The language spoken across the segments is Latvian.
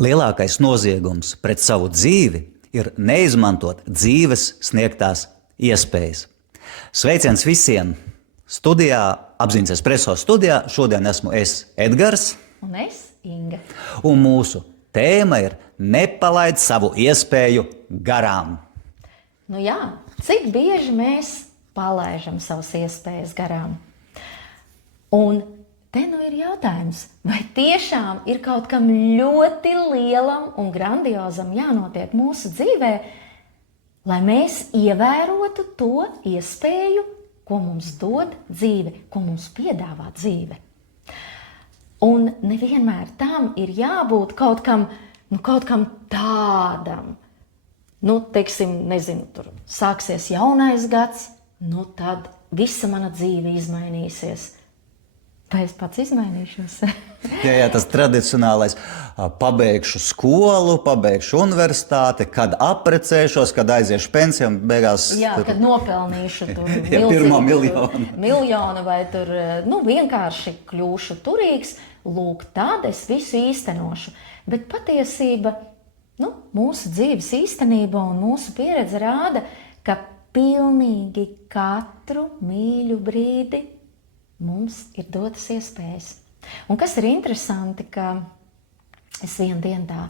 Lielākais noziegums pret savu dzīvi ir neizmantot dzīves sniegtās iespējas. Sveiciens visiem! Studijā, Apziņas espreso studijā, šodien esmu es, Edgars. Un es, Inga. Un mūsu tēma ir nepalaid savu iespēju garām. Nu jā, cik bieži mēs palaižam savas iespējas garām? Un te nu ir jautājums, vai tiešām ir kaut kam ļoti lielam un grandiozam jānotiek mūsu dzīvē, lai mēs ievērotu to iespēju, ko mums dod dzīve, ko mums piedāvā dzīve. Un nevienmēr tam ir jābūt kaut kam tādam. Teiksim, nezinu, tur sāksies jaunais gads, tad visa mana dzīve izmainīsies. Vai es pats izmainīšos? Jā, tas tradicionālais pabeigšu skolu, pabeigšu universitāti, kad apprecēšos, kad aiziešu pensiju un beigās... Jā, kad nopelnīšu tur pirmo miljonu. Miljonu vai tur, vienkārši kļūšu turīgs. Lūk, tad es visu īstenošu. Bet patiesība, mūsu dzīves īstenība un mūsu pieredze rāda, ka pilnīgi katru mīļu brīdi mums ir dotas iespējas. Un kas ir interesanti, ka es vienu dienu tā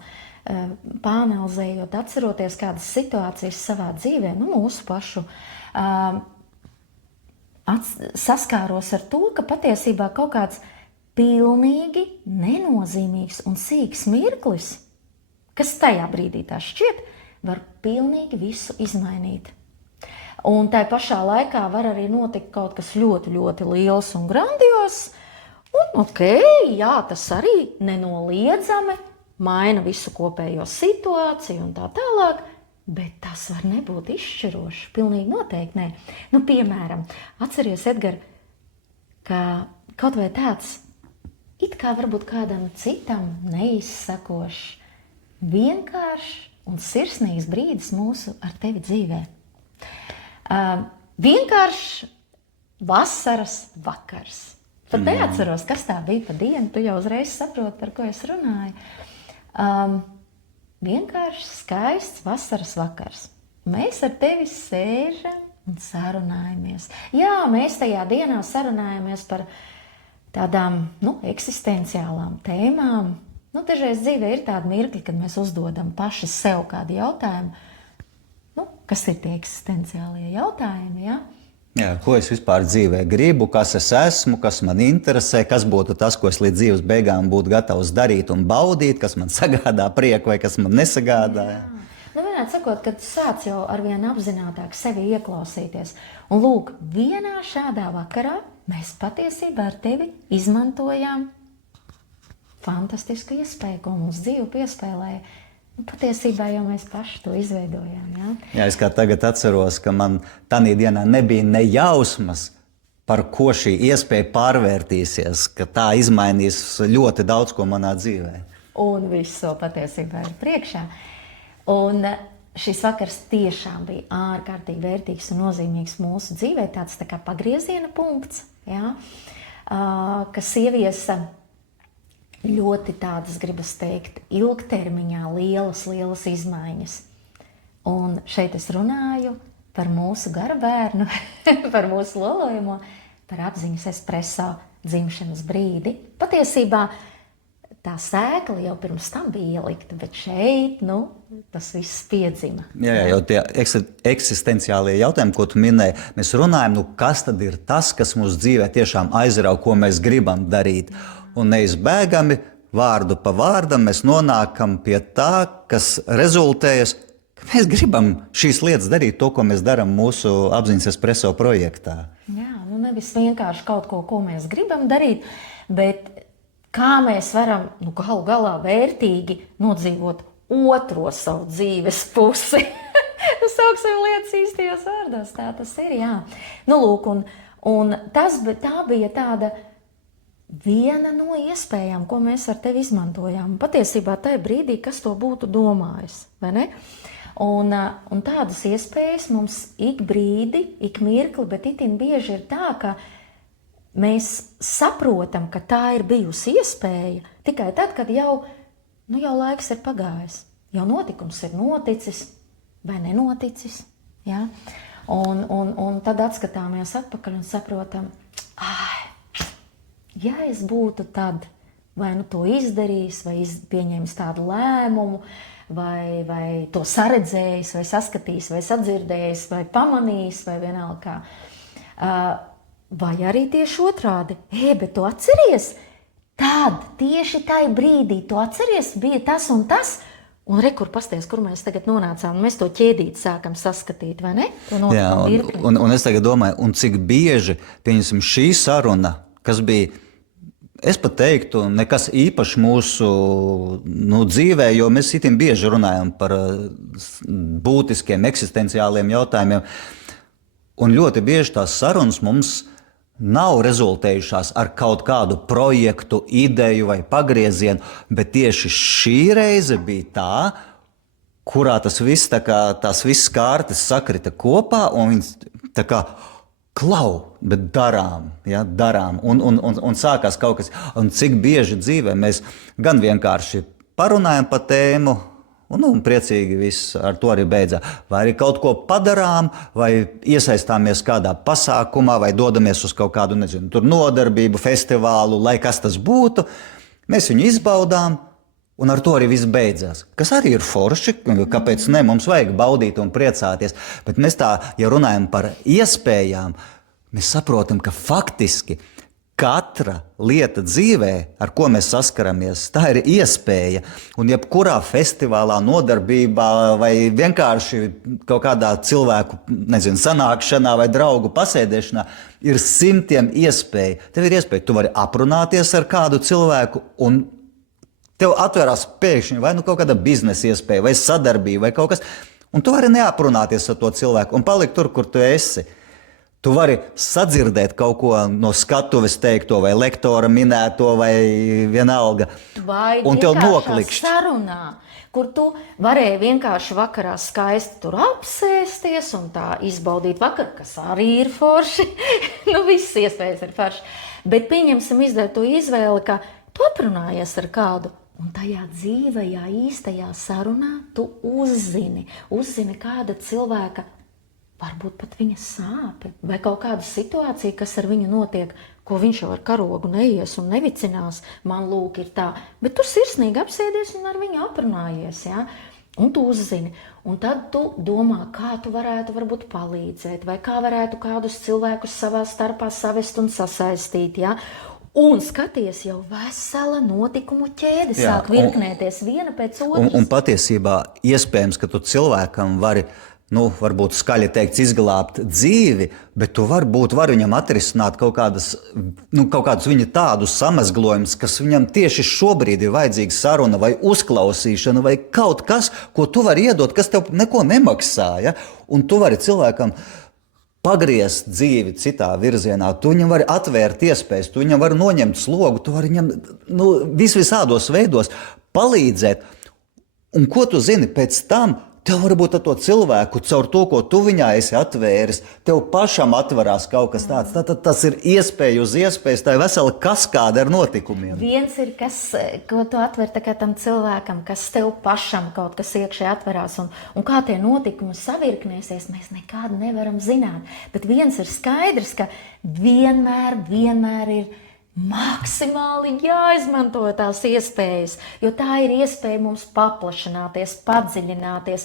pāanalizējot, atceroties kādas situācijas savā dzīvē, mūsu pašu, saskāros ar to, ka patiesībā kaut kāds pilnīgi nenozīmīgs un sīks mirklis, kas tajā brīdī tā šķiet, var pilnīgi visu izmainīt. Un tai pašā laikā var arī notikt kaut kas ļoti, ļoti liels un grandios. Un tas arī nenoliedzami maina visu kopējo situāciju un tā tālāk, bet tas var nebūt izšķiroši, pilnīgi noteikti nē. Piemēram, atceries, Edgar, ka kaut vai tāds, it kā varbūt kādam citam neizsakošs, vienkāršs un sirsnīgs brīdis mūsu ar tevi dzīvē. Vienkārši vasaras vakars. Pat neatceros, kas tā bija pa dienu, tu jau uzreiz saproti, par ko es runāju. Vienkārši skaists vasaras vakars. Mēs ar tevi sēžam un sarunājamies. Jā, mēs tajā dienā sarunājamies par tādām, eksistenciālām tēmām. Dažreiz dzīvē ir tādi mirkļi, kad mēs uzdodam paši sev kādu jautājumu. Kas ir tie eksistenciālie jautājumi, ja? Jā, ko es vispār dzīvē gribu, kas es esmu, kas man interesē, kas būtu tas, ko es līdz dzīves beigām būtu gatavs darīt un baudīt, kas man sagādā prieku vai kas man nesagādā. Jā. Vienādi sakot, kad sāc jau arvien apzinātāk sevi ieklausīties. Un lūk, vienā šādā vakarā mēs patiesībā ar tevi izmantojām fantastisku iespēju, ko mums dzīve piespēlēja. Patiesībā jau mēs paši to izveidojām. Ja? Jā, es kā tagad atceros, ka man tādā dienā nebija ne jausmas, par ko šī iespēja pārvērtīsies, ka tā izmainīs ļoti daudz ko manā dzīvē. Un viss to patiesībā ir priekšā. Un šis vakars tiešām bija ārkārtīgi vērtīgs un nozīmīgs mūsu dzīvē, tāds tā kā pagrieziena punkts, ja? Kas ieviesa ļoti tādas, gribas teikt, ilgtermiņā lielas izmaiņas. Un šeit es runāju par mūsu gara bērnu, par mūsu lolojamo, par Apziņas espreso dzimšanas brīdi. Patiesībā tā sēkla jau pirms tam bija ielikta, bet šeit, tas viss piedzima. Jā, jau tie eksistenciālie jautājumi, ko tu minēji, mēs runājam, kas tad ir tas, kas mūsu dzīvē tiešām aizrauj, ko mēs gribam darīt. Un neizbēgami vārdu pa vārdam mēs nonākam pie tā, kas rezultējas, ka mēs gribam šīs lietas darīt, to, ko mēs darām mūsu Apziņas espreso projektā. Jā, nevis vienkārši kaut ko, ko mēs gribam darīt, bet kā mēs varam galu galā vērtīgi nodzīvot otro savu dzīves pusi. Sauksim lietas īstajos vārdos, tā tas ir, jā. Lūk, un tā bija tāda viena no iespējām, ko mēs ar tevi izmantojām. Patiesībā tajā brīdī, kas to būtu domājis, vai ne? Un tādas iespējas mums ik brīdi, ik mirkli, bet itin bieži ir tā, ka mēs saprotam, ka tā ir bijusi iespēja tikai tad, kad jau nu jau laiks ir pagājis, jau notikums ir noticis vai nenoticis. Ja? Un tad atskatāmies atpakaļ un saprotam, ja es būtu tad vai nu to izdarījis, vai pieņēmis tādu lēmumu, vai to saredzējis, vai saskatījis, vai sadzirdējis, vai pamanījis, vai vienalga kā. Vai arī tieši otrādi, bet tu atceries, tad tieši tajā brīdī tu atceries, bija tas un tas, un kur pasties, kur mēs tagad nonācām, mēs to ķēdīti sākam saskatīt, vai ne? Jā, un es tagad domāju, un cik bieži, pieņemsim, šī saruna, kas bija, es pat teiktu, nekas īpašs mūsu dzīvē, jo mēs itin bieži runājam par būtiskiem, eksistenciāliem jautājumiem, un ļoti bieži tās sarunas mums nav rezultējušās ar kaut kādu projektu, ideju vai pagriezienu, bet tieši šī reize bija tā, kurā tas viss, tās visas kārtas sakrita kopā, un viņas tā kā klau, bet darām, ja, darām, un sākās kaut kas, un cik bieži dzīvē mēs gan vienkārši parunājam par tēmu, un priecīgi viss ar to arī beidzās. Vai arī kaut ko padarām, vai iesaistāmies kādā pasākumā, vai dodamies uz kaut kādu, nezinu, tur nodarbību, festivālu, lai kas tas būtu. Mēs viņu izbaudām, un ar to arī viss beidzās. Kas arī ir forši, kāpēc ne, mums vajag baudīt un priecāties. Bet mēs tā, ja runājam par iespējām, mēs saprotam, ka faktiski katra lieta dzīvē, ar ko mēs saskaramies, tā ir iespēja. Un jebkurā festivālā, nodarbībā vai vienkārši kaut kādā cilvēku, nezinu, sanākšanā vai draugu pasēdēšanā ir simtiem iespēju. Tev ir iespēja, tu vari aprunāties ar kādu cilvēku un tev atverās pēkšņi vai nu kaut kāda biznesa iespēja vai sadarbība vai kaut kas. Un tu vari neaprunāties ar to cilvēku un palikt tur, kur tu esi. Tu vari sadzirdēt kaut ko no skatuves teikto, vai lektora minēto, vai vienalga. Vai un tev noklikšķi. Sarunā, kur tu varēji vienkārši vakarā skaisti tur apsēsties un tā izbaudīt vakaru, kas arī ir forši. Visas iespējas ir forši. Bet pieņemsim izdara to izvēli, ka tu aprunājies ar kādu. Un tajā dzīvajā, īstajā sarunā tu uzzini kāda cilvēka, varbūt pat viņa sāpe vai kaut kāda situācija, kas ar viņu notiek, ko viņš jau ar karogu neies un nevicinās, man lūk ir tā, bet tu sirsnīgi apsēdies un ar viņu aprunājies, ja? Un tu uzzini, un tad tu domā, kā tu varētu varbūt palīdzēt, vai kā varētu kādus cilvēkus savā starpā savest un sasaistīt, ja? Un skaties, jau vesela notikumu ķēde sāk virknēties viena pēc otras. Un patiesībā iespējams, ka tu cilvēkam vari varbūt skaļi teikt, izglābt dzīvi, bet tu vari viņam atrisināt kaut kādus viņa tādus samazglojumus, kas viņam tieši šobrīd ir vajadzīga saruna vai uzklausīšana vai kaut kas, ko tu vari iedot, kas tev neko nemaksā. Ja? Un tu vari cilvēkam pagriezt dzīvi citā virzienā, tu viņam vari atvērt iespējas, tu viņam vari noņemt slogu, tu vari viņam visādos veidos palīdzēt. Un ko tu zini pēc tam? Tev varbūt ar to cilvēku, caur to, ko tu viņā esi atvēris, tev pašam atverās kaut kas tāds. Tad tas ir iespēja uz iespējas, tā ir vesela kaskāde ar notikumiem. Viens ir, ko tu atver tam cilvēkam, kas tev pašam kaut kas iekšē atverās, un kā tie notikumi savirknēsies, mēs nekādu nevaram zināt. Bet viens ir skaidrs, ka vienmēr ir maksimāli jāizmanto tās iespējas, jo tā ir iespēja mums paplašināties, padziļināties.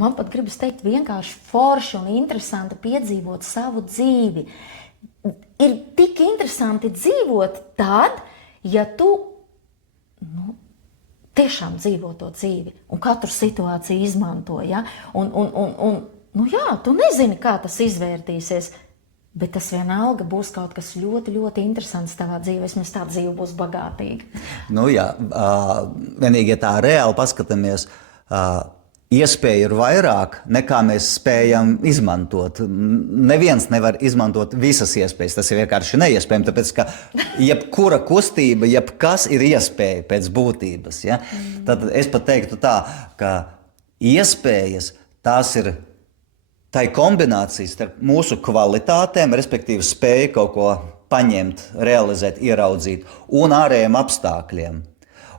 Man pat gribas teikt vienkārši forši un interesanti piedzīvot savu dzīvi. Ir tik interesanti dzīvot tad, ja tu tiešām dzīvo to dzīvi un katru situāciju izmanto. Ja? Tu nezini, kā tas izvērtīsies. Bet tas vienalga būs kaut kas ļoti, ļoti interesants tavā dzīvē. Vismaz tā dzīve būs bagātīga. Vienīgi, ja tā reāli paskatāmies, iespēja ir vairāk, nekā mēs spējam izmantot. Neviens nevar izmantot visas iespējas. Tas ir vienkārši neiespējami, tāpēc, ka jebkura kustība, jebkas ir iespēja pēc būtības. Ja? Tad es pat teiktu tā, ka iespējas tās ir tā ir kombinācija starp mūsu kvalitātēm, respektīvi spēju kaut ko paņemt, realizēt, ieraudzīt, un ārējiem apstākļiem.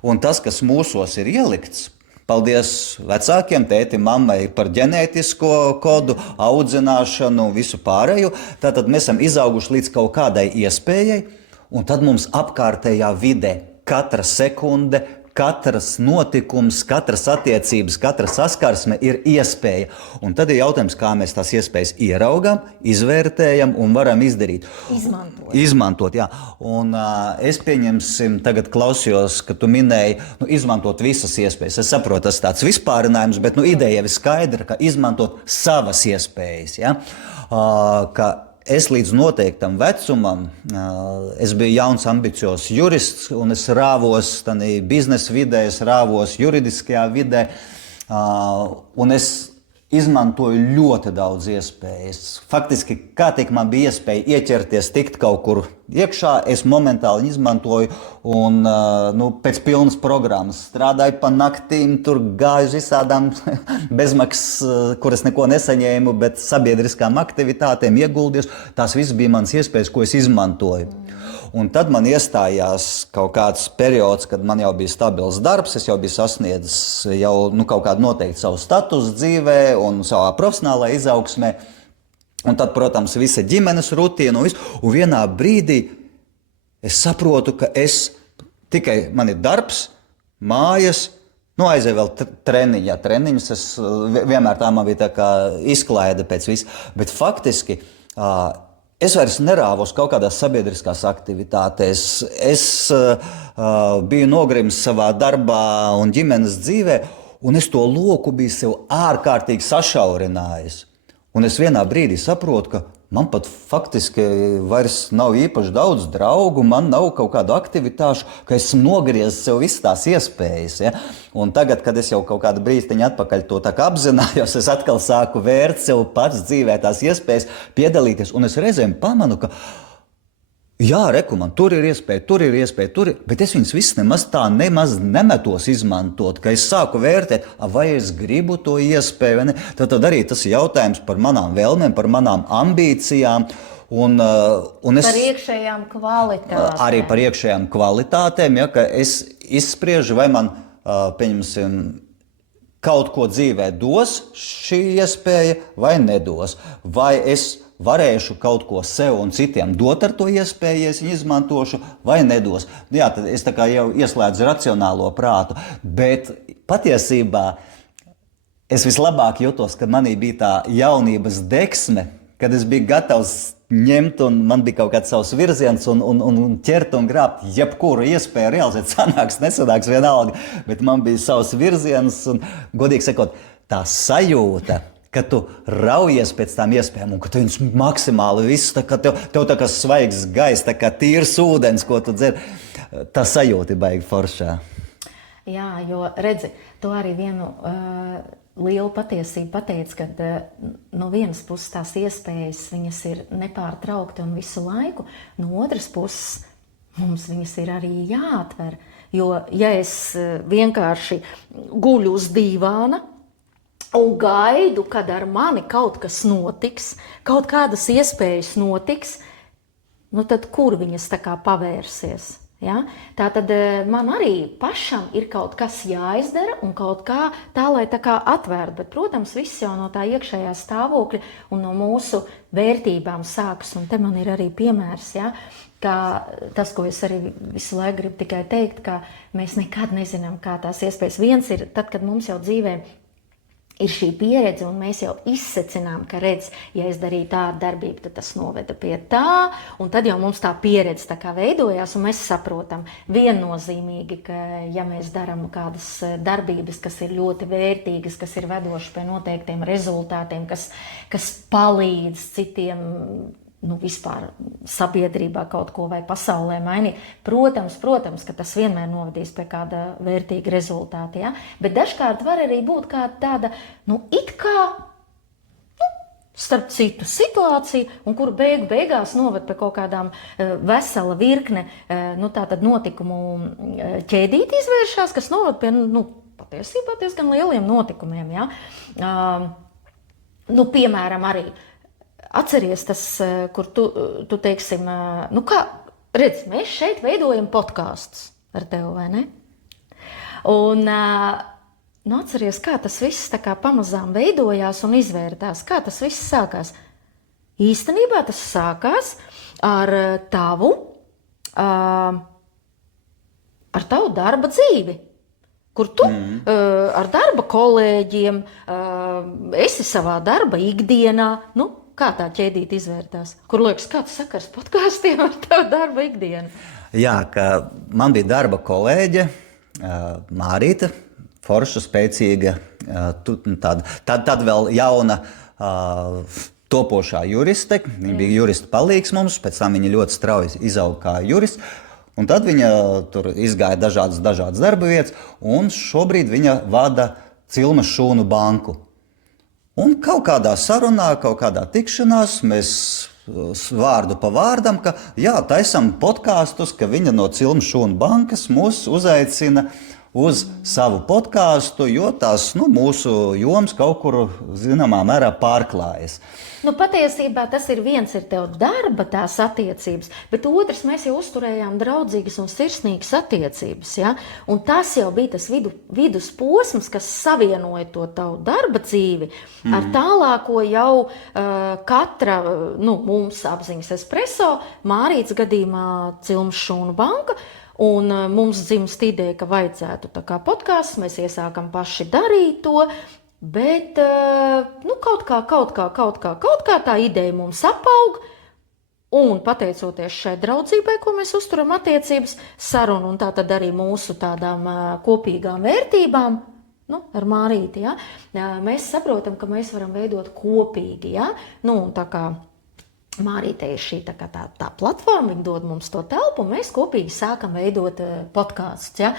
Un tas, kas mūsos ir ielikts, paldies vecākiem, tētim, mammai par ģenētisko kodu, audzināšanu, visu pārējo. Tātad mēs esam izauguši līdz kaut kādai iespējai, un tad mums apkārtējā vidē katra sekunde, katrs notikums, katras attiecības, katra saskarsme ir iespēja. Un tad ir jautājums, kā mēs tās iespējas ieraugam, izvērtējam un varam izdarīt. Izmantot, jā. Un es pieņemsim, tagad klausījos, ka tu minēji, izmantot visas iespējas. Es saprotu, tas tāds vispārinājums, bet ideja jau ir skaidra, ka izmantot savas iespējas. Ja? Ka es līdz noteiktam vecumam, es biju jauns, ambiciozs jurists, un es rāvos biznesa vidē, es rāvos juridiskajā vidē, un es izmantoju ļoti daudz iespējas. Faktiski, kā tik man bija iespēja ieķerties, tikt kaut kur iekšā, es momentāli izmantoju un pēc pilnas programmas strādāju pa naktīm, tur gāju visādām bezmaksas, kuras neko nesaņēmu, bet sabiedriskām aktivitātēm ieguldījos. Tās viss bija mans iespējas, ko es izmantoju. Un tad man iestājās kaut kāds periods, kad man jau bija stabils darbs, es jau biju sasniedzis kaut kādu noteiktu savu statusu dzīvē un savā profesionālā izaugsmē. Un tad, protams, visa ģimenes rutīna un vienā brīdī es saprotu, ka man ir darbs, mājas, aizēju vēl treniņus, es vienmēr tā man bija tā kā izklaide pēc visu, bet faktiski es vairs nerāvos kaut kādās sabiedriskās aktivitātēs. Es biju nogrimis savā darbā un ģimenes dzīvē, un es to loku biju sev ārkārtīgi sašaurinājis. Un es vienā brīdī saprotu, ka man pat faktiski vairs nav īpaši daudz draugu, man nav kaut kādu aktivitāšu, ka esmu nogriezis sev visas tās iespējas. Ja? Un tagad, kad es jau kaut kādu brīdiņu atpakaļ to tā kā apzinājos, es atkal sāku vērt sev pats dzīvē tās iespējas, piedalīties, un es reizēm pamanu, ka jā, reku, man tur ir iespēja, bet es viņus visus nemaz nemetos izmantot, ka es sāku vērtēt, vai es gribu to iespēju, vai ne. Tad arī tas ir jautājums par manām vēlmēm, par manām ambīcijām. Un par iekšējām kvalitātēm. Arī par iekšējām kvalitātēm, ja, ka es izspriežu, vai man, pieņemsim, kaut ko dzīvē dos šī iespēja vai nedos. Vai es varēšu kaut ko sev un citiem dot ar to iespēju, ja es viņu izmantošu, vai nedos. Jā, tad es tā kā jau ieslēdzu racionālo prātu, bet patiesībā es vislabāk jutos, kad manī bija tā jaunības deksme, kad es biju gatavs ņemt, un man bija kaut kāds savs virziens un ķert un grābt jebkuru iespēju realizēt, sanāks, nesanāks vienalga, bet man bija savs virziens un, godīgi sakot, tā sajūta, ka tu raujies pēc tām iespējām un ka tu viņus maksimāli visu, tev tā kā svaigs gaiss, tā kā tīrs ūdens, ko tu dzer, tā sajūta ir baigi foršā. Jā, jo redzi, tu arī vienu lielu patiesību pateici, ka no vienas puses tās iespējas viņas ir nepārtraukti un visu laiku, no otras puses mums viņas ir arī jāatver, jo ja es vienkārši guļu uz dīvāna un gaidu, kad ar mani kaut kas notiks, kaut kādas iespējas notiks, tad kur viņas tā kā pavērsies? Ja? Tātad man arī pašam ir kaut kas jāizdara un kaut kā tā, lai tā kā atvērtu. Bet, protams, viss jau no tā iekšējā stāvokļa un no mūsu vērtībām sākas. Un te man ir arī piemērs, ja? Kā tas, ko es arī visu laiku gribu tikai teikt, ka mēs nekad nezinām, kā tās iespējas. Viens ir tad, kad mums jau dzīvē ir šī pieredze, un mēs jau izsecinām, ka, redz, ja es darīju tādu darbību, tad tas noveda pie tā, un tad jau mums tā pieredze tā kā veidojās, un mēs saprotam viennozīmīgi, ka, ja mēs darām kādas darbības, kas ir ļoti vērtīgas, kas ir vedošas pie noteiktiem rezultātiem, kas palīdz citiem, vispār sabiedrībā kaut ko vai pasaulē mainīt. Protams, ka tas vienmēr novadīs pie kāda vērtīga rezultāta, ja? Bet dažkārt var arī būt kāda tāda, it kā, starp citu situāciju, un kuru beigās noved pie kaut kādām vesela virkne, tātad notikumu ķēdīt izvēršās, kas noved pie, patiesībā diezgan lieliem notikumiem, ja? Piemēram, arī atceries tas, kur tu teiksim, kā, redz, mēs šeit veidojam podkastus ar tevi, vai ne? Un atceries, kā tas viss tā kā pamazām veidojās un izvērtās. Kā tas viss sākās? Īstenībā tas sākās ar tavu darba dzīvi, kur tu ar darba kolēģiem esi savā darba ikdienā. Nu, kā tā ķēdīte izvērtās? Kur liekas, kāds sakars podkāstiem ar tavu darba ikdienu? Jā, ka man bija darba kolēģe Mārīta, forša, spēcīga, tad vēl jauna topošā juriste. Viņa bija jurista palīgs mums, pēc tam viņa ļoti strauji izauga kā jurists. Un tad viņa tur izgāja dažādas darba vietas, un šobrīd viņa vada Cilmes šūnu banku. Un kaut kādā sarunā, kaut kādā tikšanās mēs vārdu pa vārdam, ka jā, taisam podkāstus, ka viņa no Cilmes šūnu bankas mūs uzaicina uz savu podkāstu, jo tās mūsu jomas kaut kur zināmā mērā pārklājas. Patiesībā tas ir viens ir tev darba tās attiecības, bet otrs mēs jau uzturējām draudzīgas un sirsnīgas attiecības. Ja? Un tas jau bija tas vidusposms, kas savienoja to tavu darba dzīvi ar tālāko jau katra mums apziņas espreso, Mārītes gadījumā Cilmes šūnu banka. Un mums dzimst ideja, ka vajadzētu tā kā podkāsts, mēs iesākam paši darīt to, bet kaut kā tā ideja mums apaug, un pateicoties šai draudzībai, ko mēs uzturam attiecības, sarunu un tā tad arī mūsu tādām kopīgām vērtībām, ar Mārīti, ja, mēs saprotam, ka mēs varam veidot kopīgi, ja, un tā kā Mārītei ir šī tā platforma, viņa dod mums to telpu, un mēs kopīgi sākam veidot podkāstus. Ja?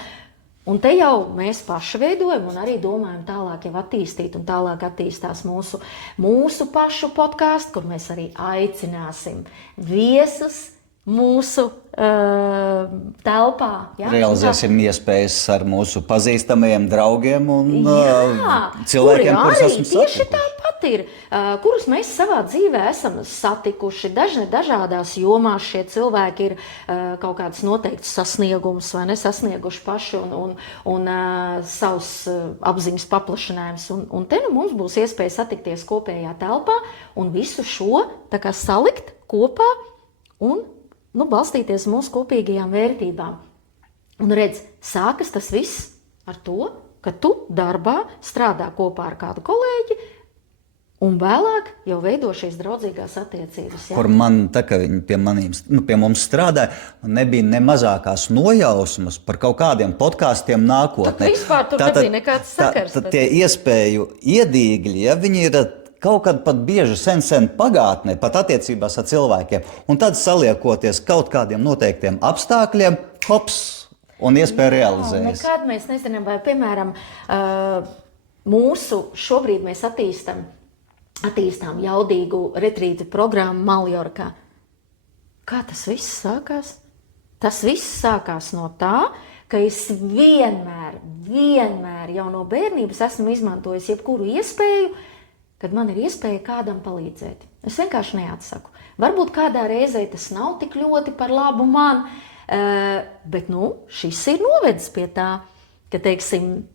Un te jau mēs paši veidojam un arī domājam tālāk jau attīstīt, un tālāk attīstās mūsu pašu podkāstu, kur mēs arī aicināsim viesus mūsu telpā. Ja? Realizēsim iespējas ar mūsu pazīstamajiem draugiem un cilvēkiem, kurus esam satikuši. Tieši tāpat ir, kurus mēs savā dzīvē esam satikuši. Dažādās jomās šie cilvēki ir kaut kādas noteiktas sasniegumus vai nesasnieguši paši un savus apziņas paplašinājums. Un te mums būs iespēja satikties kopējā telpā un visu šo tā kā salikt kopā un balstīties mūsu kopīgajām vērtībām. Un redz, sākas tas viss ar to, ka tu darbā strādā kopā ar kādu kolēģi un vēlāk jau veido šīs draudzīgās attiecības. Ja? Kur man, tā kā viņi pie mums strādāja, nebija ne mazākās nojausmas par kaut kādiem podkāstiem nākotnē. Tad vispār tur nebija nekāds sakars. Tad tie iespēju iedīgļi, ja viņi ir kaut kad pat bieži sen pagātnē, pat attiecībās ar cilvēkiem, un tad saliekoties kaut kādiem noteiktiem apstākļiem, hops, un iespēja realizējas. Nekad mēs nezinām, vai, piemēram, šobrīd mēs attīstām jaudīgu retrītu programmu Maljorkā. Kā tas viss sākās? Tas viss sākās no tā, ka es vienmēr jau no bērnības esmu izmantojis jebkuru iespēju, kad man ir iespēja kādam palīdzēt. Es vienkārši neatsaku. Varbūt kādā reizē tas nav tik ļoti par labu man, bet šis ir novedis pie tā, ka, teiksim,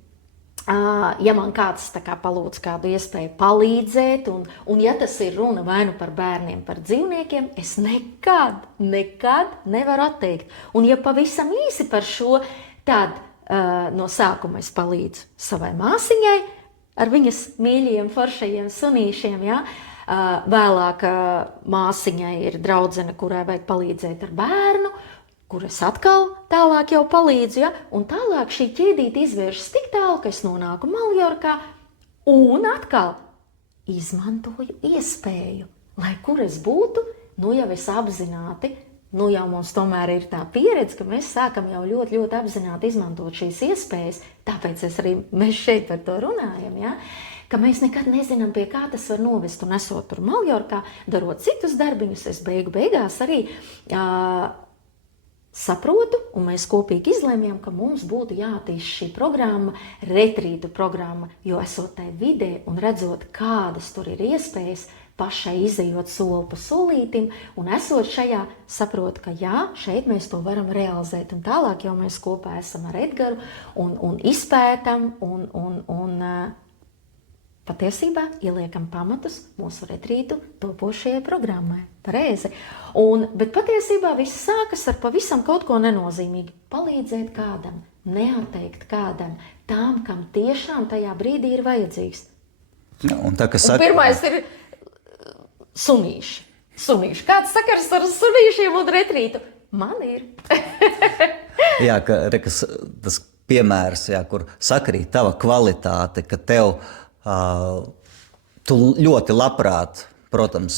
ja man kāds tā kā palūdz kādu iespēju palīdzēt, un ja tas ir runa vai nu par bērniem, par dzīvniekiem, es nekad nevaru atteikt. Un ja pavisam īsi par šo, tad no sākuma es palīdzu savai māsiņai, ar viņas mīļajiem, foršajiem sunīšiem, ja? Vēlāk māsiņai ir draudzene, kurai vajag palīdzēt ar bērnu, kur es atkal tālāk jau palīdzu, ja? Un tālāk šī ķēdīte izvēršas tik tālu, ka es nonāku Maljorkā un atkal izmantoju iespēju, lai kur es būtu, jau es apzināti, jau mums tomēr ir tā pieredze, ka mēs sākam jau ļoti, ļoti apzināti izmantot šīs iespējas, tāpēc mēs šeit par to runājam, ja? Ka mēs nekad nezinām, pie kā tas var novest, un esot tur Maljorkā, darot citus darbiņus, es beigās arī saprotu, un mēs kopīgi izlēmjam, ka mums būtu jāattīst šī programma, retrītu programma, jo esot tai vidē un redzot, kādas tur ir iespējas, pašai izejot soli pa solītim, un esot šajā, saprotu, ka jā, šeit mēs to varam realizēt. Un tālāk jau mēs kopā esam ar Edgaru un izpētam un patiesībā ieliekam pamatus mūsu retrītu topošajai programmai. Pareizi. Bet patiesībā viss sākas ar pavisam kaut ko nenozīmīgu. Palīdzēt kādam, neatteikt kādam, tām, kam tiešām tajā brīdī ir vajadzīgs. Un tā, un pirmais ir sunīši. Kāds sakars ar sunīšiem un retrītu? Man ir. Jā, tas piemērs, jā, kur sakrīt tava kvalitāte, ka tev tu ļoti labprāt, protams,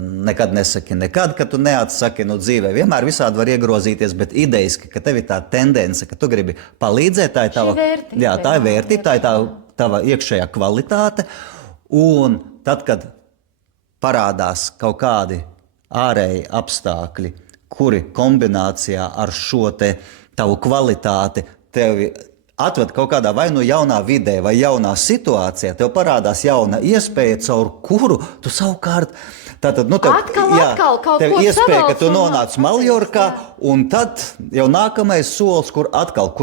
nekad nesaki nekad, ka tu neatsaki no dzīvē. Vienmēr visādi var iegrozīties, bet idejiski, ka tev ir tā tendence, ka tu gribi palīdzēt, tā ir tava vērtība. Jā, tā ir vērtība, tā ir tava iekšējā kvalitāte. Un tad, kad parādās kaut kādi ārēji apstākļi, kuri kombinācijā ar šo te tavu kvalitāti tevi atved kaut kādā vai nu jaunā vidē, vai jaunā situācijā, tev parādās jauna iespēja, caur kuru tu savukārt tātad, atkal kaut tev ko iespēja, ka tu savalc nonāc Maljorkā, un tad jau nākamais solis, kur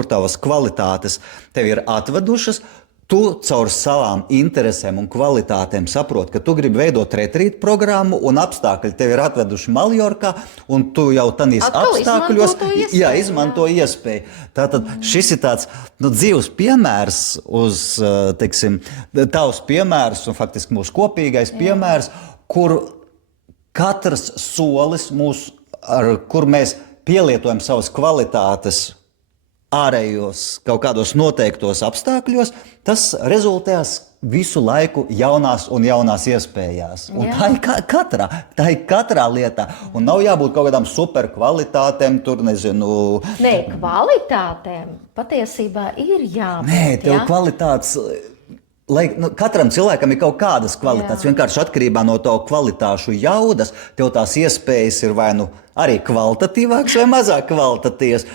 tavas kvalitātes tev ir atvedušas, tu caur savām interesēm un kvalitātēm saproti, ka tu gribi veidot retrītu programmu, un apstākļi tev ir atveduši Maljorkā, un tu jau tādīs apstākļos izmanto iespēju. Tātad šis ir tāds dzīves piemērs uz, teiksim, tavs piemērs, un faktiski mūsu kopīgais piemērs, kur katrs solis, kur mēs pielietojam savas kvalitātes ārējos kaut kādos noteiktos apstākļos, tas rezultēs visu laiku jaunās iespējās. Un tā ir katrā lietā. Un nav jābūt kaut kādām superkvalitātēm, tur nezinu. Nē, kvalitātēm patiesībā ir jābūt. Nē, tev kvalitātes. Katram cilvēkam ir kaut kādas kvalitātes. Vienkārši atkarībā no to kvalitāšu jaudas, tev tās iespējas ir vai nu arī kvalitatīvākas vai mazāk kvalitatīvas.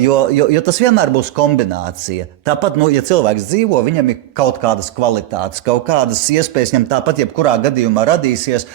Jo tas vienmēr būs kombinācija. Tāpat, ja cilvēks dzīvo, viņam ir kaut kādas kvalitātes, kaut kādas iespējas, viņam tāpat jebkurā gadījumā radīsies,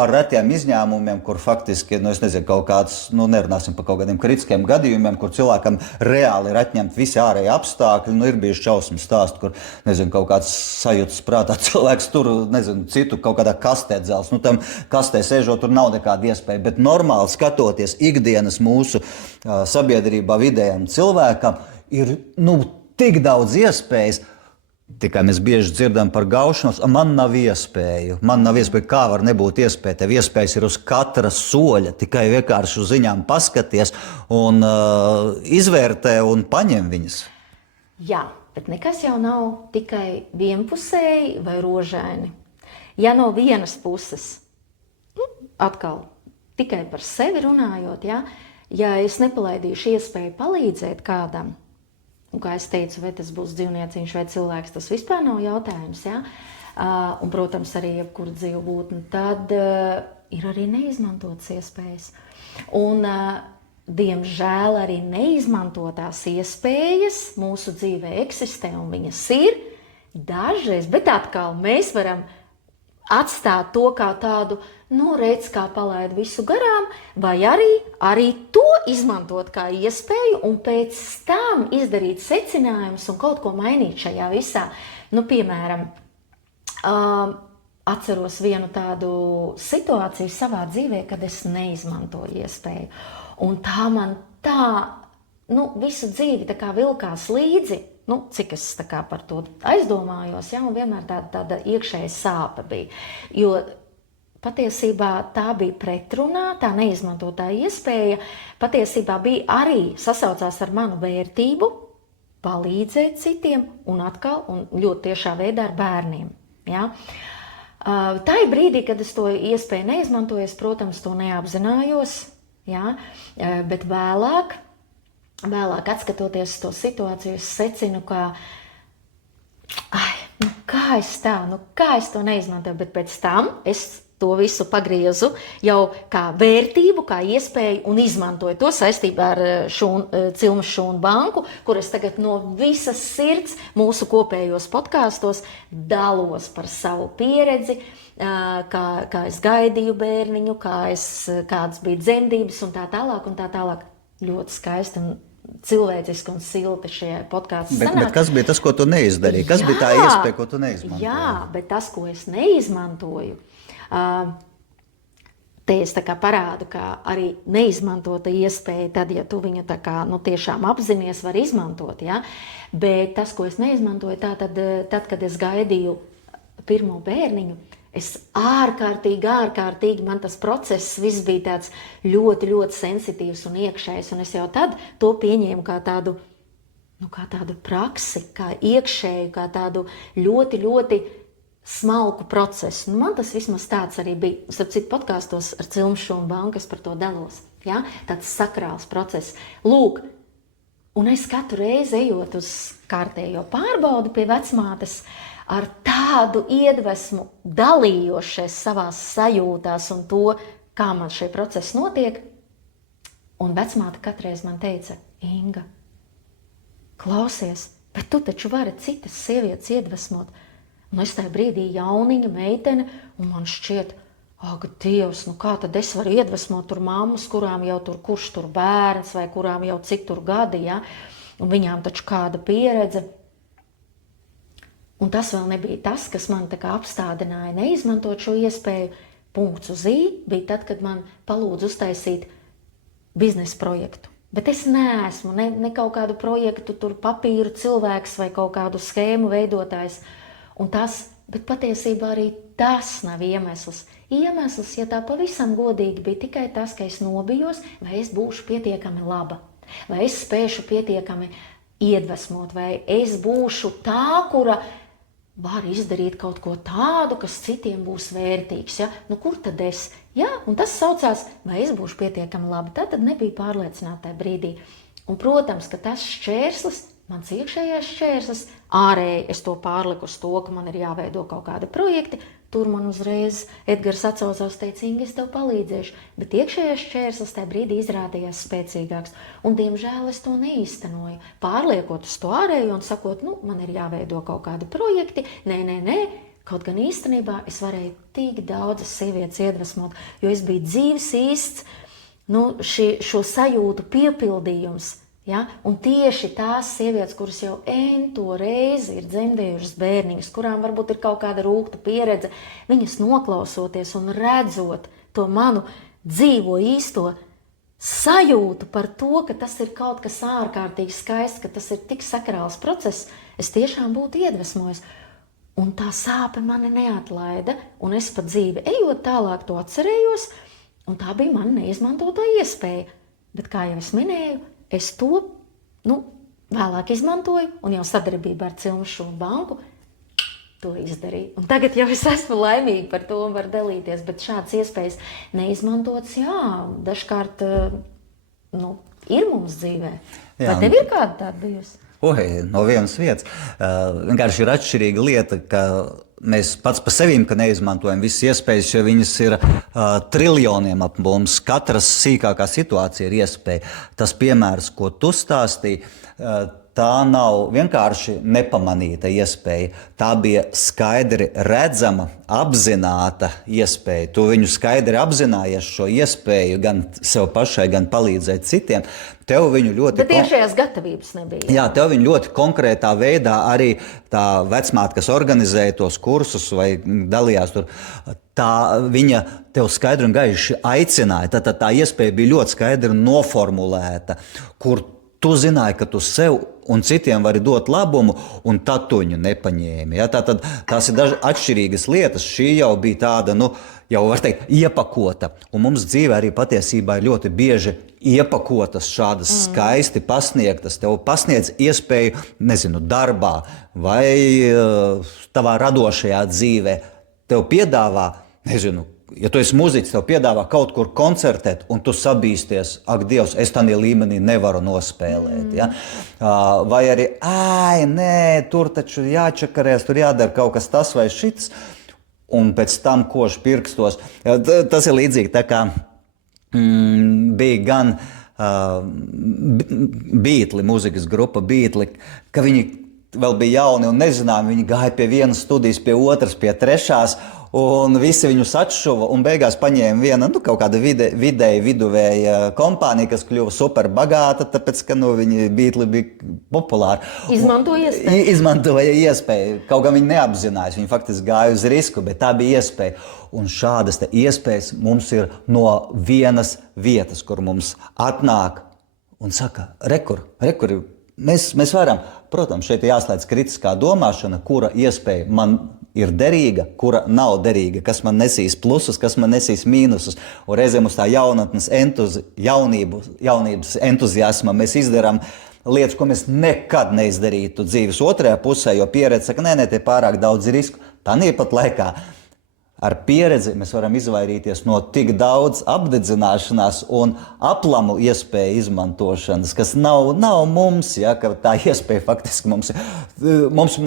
ar retiem izņēmumiem, kur faktiski, es nezinu, kaut kāds, nerunāsim par kaut kādiem kritiskiem gadījumiem, kur cilvēkam reāli ir atņemt visi ārēji apstākļi, ir bijuši šausmas stāsti, kur, nezinu, kaut kāds sajūtas prātā cilvēks tur, nezinu, citu kaut kādā kastē dzels. Tam kastē sēžot, tur nav nekāda iespēja, bet normāli skatoties ikdienas mūsu sabiedrībā vidējam cilvēkam ir tik daudz iespējas. Tikai mēs bieži dzirdam par gaušanos, man nav iespēju. Kā var nebūt iespēja? Tev iespējas ir uz katra soļa, tikai vienkārši uz ziņām paskaties un izvērtē un paņem viņas. Jā, bet nekas jau nav tikai vienpusēji vai rožaini. Ja no vienas puses, atkal tikai par sevi runājot, ja es nepalaidīšu iespēju palīdzēt kādam, un kā es teicu, vai tas būs dzīvnieciņš vai cilvēks, tas vispār nav jautājums, un, protams, arī jebkura dzīva būtne, tad ir arī neizmantotas iespējas. Un, diemžēl, arī neizmantotās iespējas mūsu dzīvē eksistē, un viņas ir dažreiz, bet atkal mēs varam atstāt to kā tādu, redz, kā palaid visu garām, vai arī to izmantot kā iespēju un pēc tam izdarīt secinājumus un kaut ko mainīt šajā visā. Piemēram, atceros vienu tādu situāciju savā dzīvē, kad es neizmantoju iespēju. Un tā man visu dzīvi tā kā vilkās līdzi, cik es tā kā par to aizdomājos, un vienmēr tāda iekšēja sāpe bija. Jo patiesībā tā bija pretrunā, tā neizmantotā iespēja, patiesībā bija arī sasaucās ar manu vērtību, palīdzēt citiem un atkal un ļoti tiešā veidā ar bērniem. Ja? Tā ir brīdī, kad es to iespēju neizmantoju, es, protams, to neapzinājos, bet vēlāk atskatoties to situāciju, es secinu, ka kā es to neizmantoju, bet pēc tam es to visu pagriezu jau kā vērtību, kā iespēju un izmantoju to saistībā ar Cilmes Šūnu banku, kur es tagad no visas sirds mūsu kopējos podkāstos dalos par savu pieredzi, kā es gaidīju bērniņu, kādas bija dzemdības un tā tālāk un tā tālāk. Ļoti skaisti un cilvēciski un silti šie podkāsti sanāk. Bet kas bija tas, ko tu neizdarīji? Kas bija tā iespēja, ko tu neizmantoji? Jā, bet tas, ko es neizmantoju, te es tā kā parādu, kā arī neizmantota iespēja, tad, ja tu viņu tā kā, tiešām apzinies, var izmantot, ja? Bet tas, ko es neizmantoju, tad, kad es gaidīju pirmo bērniņu, es ārkārtīgi, man tas process viss bija tāds ļoti, ļoti sensitīvs un iekšējs, un es jau tad to pieņēmu kā tādu praksi, kā iekšēju, kā tādu ļoti, ļoti smalku procesu. Man tas vismaz tāds arī bija. Starp citu podkāstos ar Cilmes Šūnu banku es par to dalos. Ja? Tāds sakrāls process. Lūk, un es katru reizi ejot uz kārtējo pārbaudu pie vecmātes, ar tādu iedvesmu dalījošies savās sajūtās un to, kā man šie procesi notiek. Un vecmāte katreiz man teica, Inga, klausies, bet tu taču vari citas sievietes iedvesmot. Un es tajā brīdī jauniņa meitene, un man šķiet, ak, Dievs, kā tad es varu iedvesmot tur mammas, kurām jau tur kurš tur bērns, vai kurām jau cik tur gadi, ja? Un viņām taču kāda pieredze. Un tas vēl nebija tas, kas man tā kā apstādināja neizmantot šo iespēju. Punkts uz I bija tad, kad man palūdza uztaisīt biznesa projektu. Bet es neesmu ne kaut kādu projektu, tur papīru cilvēks vai kaut kādu schēmu veidotājs. Bet patiesībā arī tas nav iemesls. Iemesls, ja tā pavisam godīgi, bija tikai tas, ka es nobijos, vai es būšu pietiekami laba, vai es spēšu pietiekami iedvesmot, vai es būšu tā, kura var izdarīt kaut ko tādu, kas citiem būs vērtīgs. Ja? Kur tad es? Ja? Un tas saucās, vai es būšu pietiekami labi. Tad nebija pārliecināta tajā brīdī. Un, protams, ka tas šķērslis, mans iekšējais šķērslis, ārēji es to pārliku uz to, ka man ir jāveido kaut kādi projekti. Tur man uzreiz Edgars atsaucās, teica, Inga, es tev palīdzēšu. Bet iekšējais šķērslis tajā brīdī izrādījās spēcīgāks. Un, diemžēl, es to neīstenoju. Pārliekot uz to ārēju un sakot, man ir jāveido kaut kādi projekti. Nē. Kaut gan īstenībā es varēju tik daudzas sievietes iedvesmot, jo es biju dzīves īsts, šo sajūtu piepildījums. Ja? Un tieši tās sievietes, kuras jau ento reizi ir dzemdējušas bērniņus, kurām varbūt ir kaut kāda rūgta pieredze, viņas noklausoties un redzot to manu dzīvo īsto sajūtu par to, ka tas ir kaut kas ārkārtīgi skaists, ka tas ir tik sakrāls process, es tiešām būtu iedvesmojis. Un tā sāpe mani neatlaida, un es pa dzīvi ejot tālāk to atcerējos, un tā bija mana neizmantotā iespēja. Bet, kā jau es minēju, es to vēlāk izmantoju, un jau sadarbībā ar Cilmes Šūnu banku to izdarīju. Un tagad jau es esmu laimīga par to un varu dalīties, bet šāds iespējas neizmantots, dažkārt ir mums dzīvē. Vai tev ir kāda tāda bijusi? No vienas vietas. Vienkārši ir atšķirīga lieta, ka mēs pats par sevi neizmantojam visas iespējas, jo viņas ir triljoniem ap mums. Katras sīkākā situācija ir iespēja. Tas piemērs, ko tu stāstīji, tā nav vienkārši nepamanīta iespēja. Tā bija skaidri redzama, apzināta iespēja. Tu viņu skaidri apzinājies šo iespēju gan sev pašai, gan palīdzēt citiem. Tev viņu ļoti... Bet iekšējās gatavības nebija. Jā, tev viņu ļoti konkrētā veidā arī tā vecmāte, kas organizēja tos kursus vai dalījās tur, viņa tev skaidri un gaiši aicināja. Tā iespēja bija ļoti skaidri noformulēta, kur tu zināji, ka tu sev un citiem vari dot labumu, un tad tu viņu nepaņēmi. Ja? Tās ir atšķirīgas lietas. Šī jau bija tāda, jau var teikt, iepakota. Un mums dzīvē arī patiesībā ir ļoti bieži iepakotas šādas skaisti pasniegtas. Tev pasniedz iespēju, darbā vai tavā radošajā dzīvē. Tev piedāvā, ja tu esi muziķis, tev piedāvā kaut kur koncertēt, un tu sabīsties, ak, Dievs, es tādā līmenī nevaru nospēlēt. Ja? Vai arī, tur taču jāčakarēs, tur jādara kaut kas tas vai šits. un pēc tam koši pirkstos. Tas ir līdzīgi tā kā bija gan Beatli, mūzikas grupa Beatli, ka viņi vēl bija jauni un nezināmi, viņi gāja pie vienas studijas, pie otras, pie trešās, un visi viņus atšuva, un beigās paņēma viena, kaut kāda viduvēja kompānija, kas kļuva super bagāta, tāpēc, ka, viņi Beatli bija populāri. Izmantoja iespēju. Kaut gan viņi neapzinājās, viņi faktiski gāja uz risku, bet tā bija iespēja. Un šādas te iespējas mums ir no vienas vietas, kur mums atnāk un saka, rekur, mēs varam, protams, šeit jāslēdz kritiskā domāšana, kura iespēja man ir derīga, kura nav derīga, kas man nesīs plusus, kas man nesīs mīnusus. Un reizēm uz tā jaunatnes jaunības entuziasma mēs izdarām lietas, ko mēs nekad neizdarītu dzīves otrajā pusē, jo pieredze saka, nē, tie pārāk daudz risku. Tāpat laikā ar pieredzi mēs varam izvairīties no tik daudz apdedzināšanās un aplamu iespēju izmantošanas, kas nav mums, ja, ka tā iespēja faktiski mums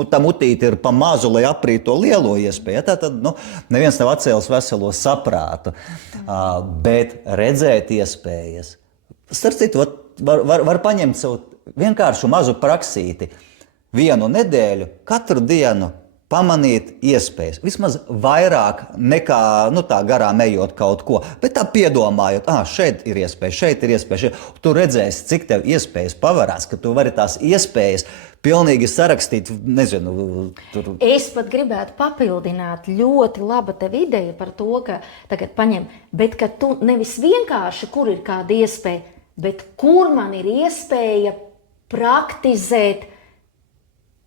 tā mutīte ir pa mazu, lai aprīt to lielo iespēju. Ja, tad neviens nav atcēlis veselo saprātu, bet redzēt iespējas. Starp citu, var paņemt savu vienkāršu mazu praksīti, vienu nedēļu, katru dienu, pamanīt iespējas. Vismaz vairāk nekā tā garām ejot kaut ko, bet tā piedomājot, šeit ir iespēja, šeit ir iespēja. Tu redzēsi, cik tev iespējas pavarās, ka tu vari tās iespējas pilnīgi sarakstīt, nezinu. Es pat gribētu papildināt, ļoti laba tev ideja par to, ka tagad paņem, bet ka tu nevis vienkārši, kur ir kāda iespēja, bet kur man ir iespēja praktizēt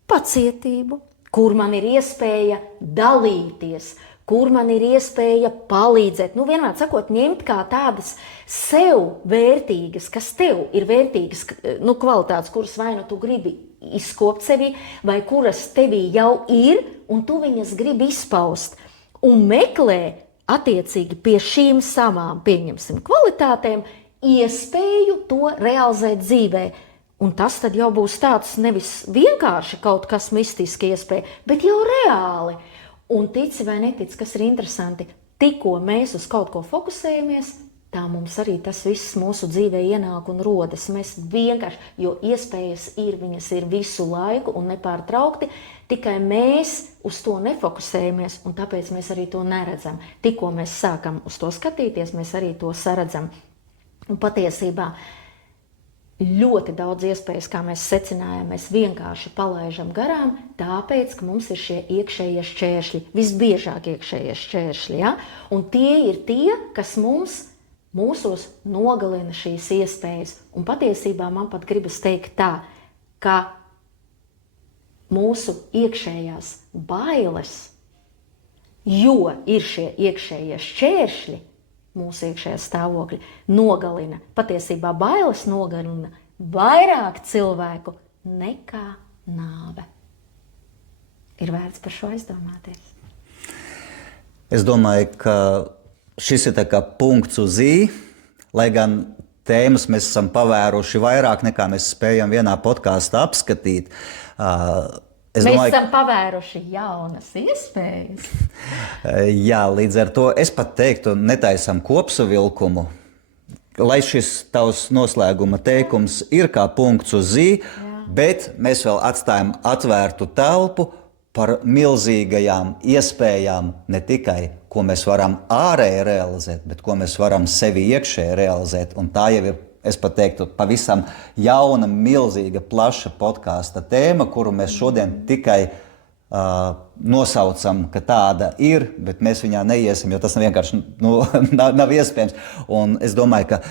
pacietību, kur man ir iespēja dalīties, kur man ir iespēja palīdzēt. Vienmēr sakot, ņemt kā tādas sev vērtīgas, kas tev ir vērtīgas, kvalitātes, kuras vai tu gribi izkopt sevi, vai kuras tevī jau ir, un tu viņas gribi izpaust. Un meklē attiecīgi pie šīm savām, pieņemsim, kvalitātēm, iespēju to realizēt dzīvē. Un tas tad jau būs tāds nevis vienkārši kaut kas mistiski iespēja, bet jau reāli. Un tici vai netici, kas ir interesanti, tikko mēs uz kaut ko fokusējamies, tā mums arī tas viss mūsu dzīvē ienāk un rodas. Mēs vienkārši, jo iespējas viņas ir visu laiku un nepārtraukti, tikai mēs uz to nefokusējamies, un tāpēc mēs arī to neredzam. Tikko mēs sākam uz to skatīties, mēs arī to saredzam. Un patiesībā ļoti daudz iespējas, kā mēs secinājām, mēs vienkārši palaižam garām, tāpēc, ka mums ir šie iekšējie šķēršļi, visbiežāk iekšējie šķēršļi. Ja? Un tie ir tie, kas mūsos nogalina šīs iespējas. Un patiesībā man pat gribas teikt tā, ka mūsu iekšējās bailes, jo ir šie iekšējie šķēršļi, mūsu iekšējā stāvokļa, nogalina. Patiesībā bailes nogalina vairāk cilvēku nekā nāve. Ir vērts par šo aizdomāties. Es domāju, ka šis ir tā kā punkts uz I, lai gan tēmas mēs esam pavēruši vairāk nekā mēs spējam vienā podkāstā apskatīt. Mēs esam pavēruši jaunas iespējas. Jā, līdz ar to es pat teiktu, netaisam kopsavilkumu, lai šis tavs noslēguma teikums ir kā punkts uz I, bet mēs vēl atstājam atvērtu telpu par milzīgajām iespējām, ne tikai, ko mēs varam ārēji realizēt, bet ko mēs varam sevi iekšēji realizēt. Un tā jau ir, es pat teiktu, pavisam jauna, milzīga, plaša podkāsta tēma, kuru mēs šodien tikai nosaucam, ka tāda ir, bet mēs viņā neiesim, jo tas vienkārši nav iespējams. Un es domāju, ka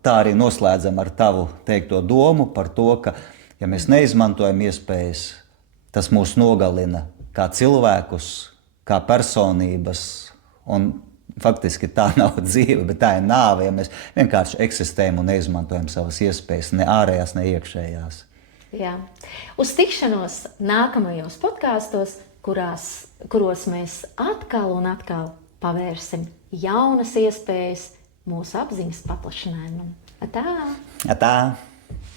tā arī noslēdzam ar tavu teikto domu par to, ka, ja mēs neizmantojam iespējas, tas mūs nogalina kā cilvēkus, kā personības, un faktiski tā nav dzīve, bet tā ir nāve, ja mēs vienkārši eksistējam un neizmantojam savas iespējas, ne ārējās, ne iekšējās. Jā. Uz tikšanos nākamajos podkāstos, kuros mēs atkal un atkal pavērsim jaunas iespējas mūsu apziņas paplašinājumam. Atā! Atā!